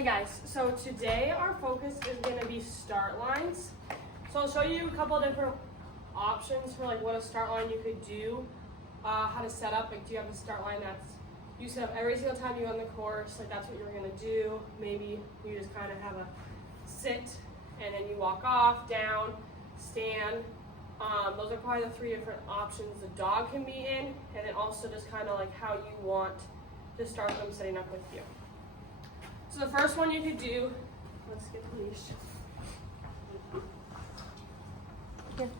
Hey guys, so today our focus is going to be start lines. So I'll show you a couple of different options for like what a start line you could do, how to set up. Like, do you have a start line that's you set up every single time you go on the course, like that's what you're going to do. Maybe you just kind of have a sit and then you walk off, down, stand. Those are probably the three different options the dog can be in, and then also just kind of like how you want to start them setting up with you. So the first one you could do, let's get the leash. Here.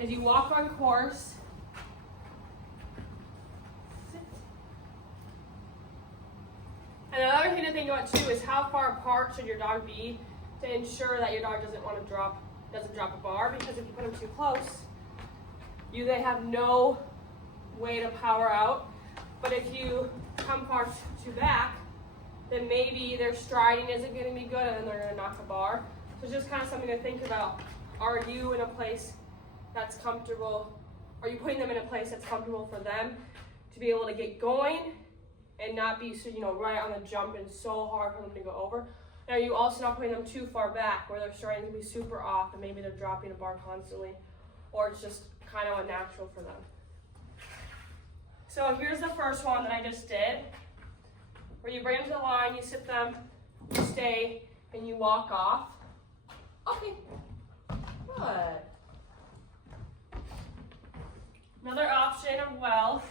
As you walk on course, sit. And another thing to think about too is how far apart should your dog be to ensure that your dog doesn't drop a bar, because if you put them too close, they have no way to power out. But if you come far too back, then maybe their striding isn't going to be good and then they're going to knock a bar. So it's just kind of something to think about. Are you in a place that's comfortable? Are you putting them in a place that's comfortable for them to be able to get going and not be right on the jump and so hard for them to go over? And are you also not putting them too far back where they're starting to be super off and maybe they're dropping a bar constantly, or it's just kind of unnatural for them? So here's the first one that I just did, where you bring them to the line, you sit them, you stay, and you walk off. Okay, good. Another option of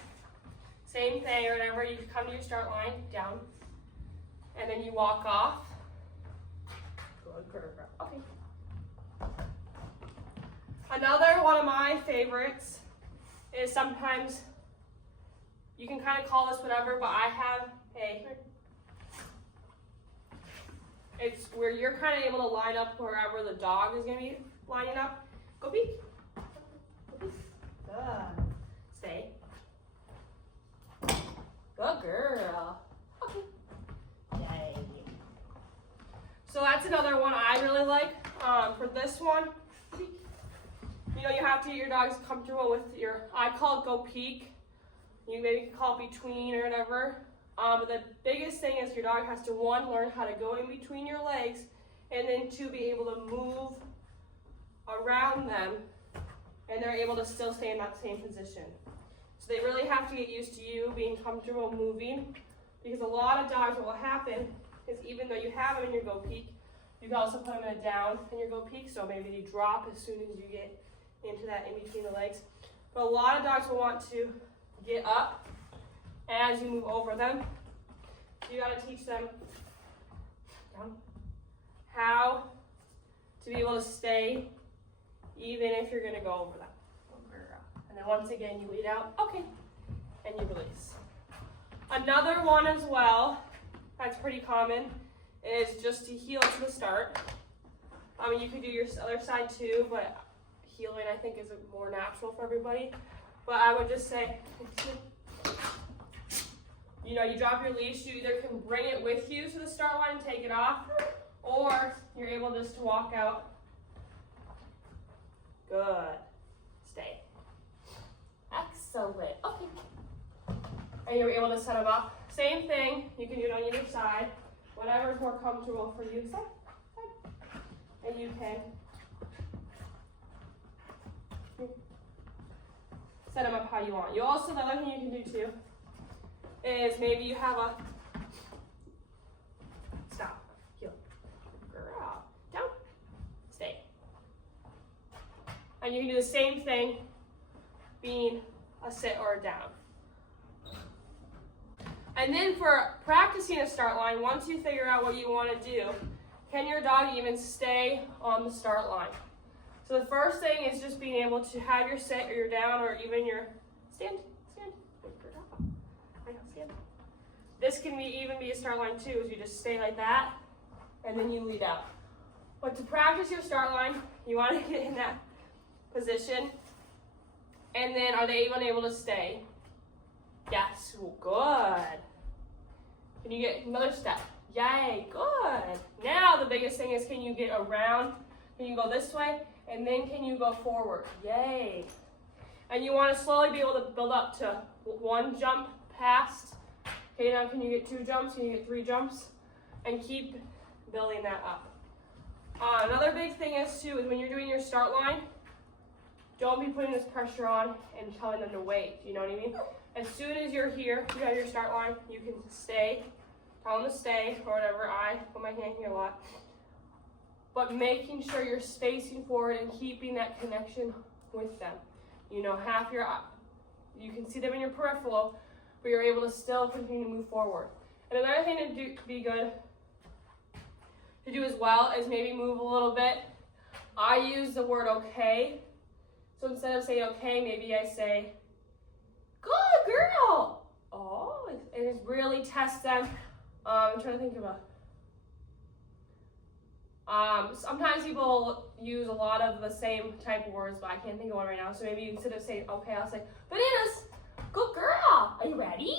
same thing or whatever, you come to your start line, down, and then you walk off. Good girl. Okay. Another one of my favorites is sometimes, you can kind of call this whatever, but I have it's where you're kind of able to line up wherever the dog is going to be lining up. Go peek. Go peek. Good. Stay. Good girl. Okay. Yay. So that's another one I really like. For this one, you have to get your dogs comfortable with I call it go peek. You maybe can call it between or whatever. But the biggest thing is your dog has to, one, learn how to go in between your legs, and then two, be able to move around them, and they're able to still stay in that same position. So they really have to get used to you being comfortable moving, because a lot of dogs, what will happen is even though you have them in your go peek, you can also put them in a down in your go peek, so maybe they drop as soon as you get into that in between the legs. But a lot of dogs will want to get up as you move over them. So you got to teach them how to be able to stay even if you're going to go over them. And then once again, you lead out, okay, and you release. Another one as well, that's pretty common, is just to heel to the start. You could do your other side too, but heeling I think is more natural for everybody. But I would just say, you drop your leash, you either can bring it with you to the start line and take it off, or you're able just to walk out. Good. Stay. Excellent. Okay. And you're able to set them up. Same thing, you can do it on either side, whatever is more comfortable for you. Side. And you can set them up how you want. You also, the other thing you can do too, is maybe you have a stop, heel, girl, down, stay. And you can do the same thing being a sit or a down. And then for practicing a start line, once you figure out what you want to do, can your dog even stay on the start line? So the first thing is just being able to have your sit or your down or even your stand. This can even be a start line too, is you just stay like that and then you lead out. But to practice your start line, you want to get in that position, and then are they even able to stay? Yes, good. Can you get another step? Yay, good. Now the biggest thing is, can you get around? Can you go this way? And then can you go forward? Yay. And you want to slowly be able to build up to one jump past. Okay, now can you get 2 jumps? Can you get 3 jumps? And keep building that up. Another big thing is too, is when you're doing your start line, don't be putting this pressure on and telling them to wait, you know what I mean? As soon as you're here, you have your start line, you can stay, tell them to stay, or whatever. I put my hand here a lot. But making sure you're spacing forward and keeping that connection with them. You know, you can see them in your peripheral, but you're able to still continue to move forward. And another thing to be good to do as well is maybe move a little bit. I use the word okay. So instead of saying okay, maybe I say, good girl. Oh, and just really test them. I'm trying to think of sometimes people use a lot of the same type of words, but I can't think of one right now. So maybe instead of saying okay, I'll say, Bananas, good girl. Are you ready?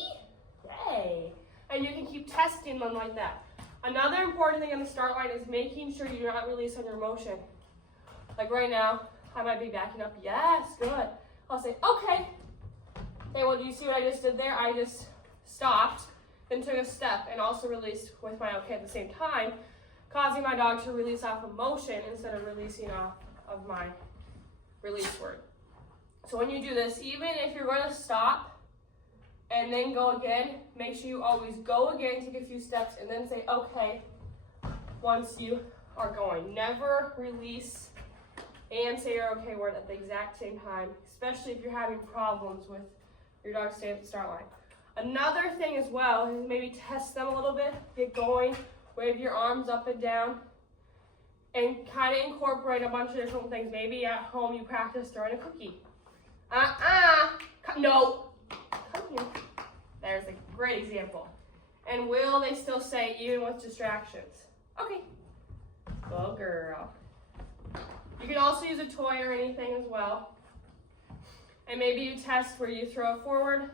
Yay. And you can keep testing them like that. Another important thing on the start line is making sure you do not release on your motion. Like right now, I might be backing up. Yes, good. I'll say, okay. Okay, well, do you see what I just did there? I just stopped, then took a step, and also released with my okay at the same time, causing my dog to release off of motion instead of releasing off of my release word. So when you do this, even if you're going to stop and then go again, make sure you always go again, take a few steps, and then say okay once you are going. Never release and say your okay word at the exact same time, especially if you're having problems with your dog staying at the start line. Another thing as well is maybe test them a little bit, get going, wave your arms up and down, and kind of incorporate a bunch of different things. Maybe at home you practice throwing a cookie. No. Come here. There's a great example. And will they still say even with distractions? Okay. Good girl. You can also use a toy or anything as well. And maybe you test where you throw it forward.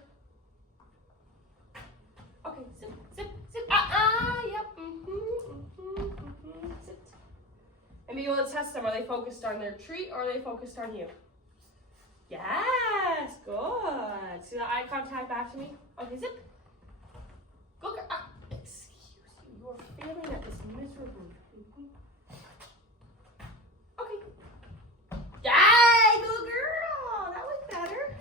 Okay, sit, sit, sit. Yep. Sit. And be able to test them. Are they focused on their treat or are they focused on you? Yes, good. See the eye contact back to me? Okay, zip. Go, girl. Excuse you, you're failing at this miserably. Okay. Yay, good girl. That was better.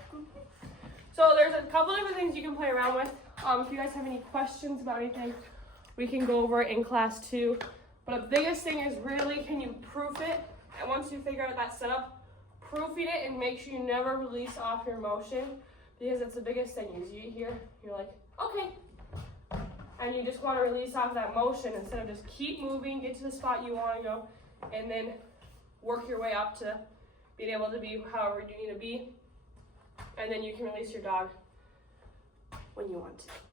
So there's a couple different things you can play around with. If you guys have any questions about anything, we can go over it in class too. But the biggest thing is really, can you proof it? And once you figure out that setup, proofing it and make sure you never release off your motion, because it's the biggest thing. You see it here, you're like, okay. And you just want to release off that motion instead of just keep moving, get to the spot you want to go, and then work your way up to being able to be however you need to be. And then you can release your dog when you want to.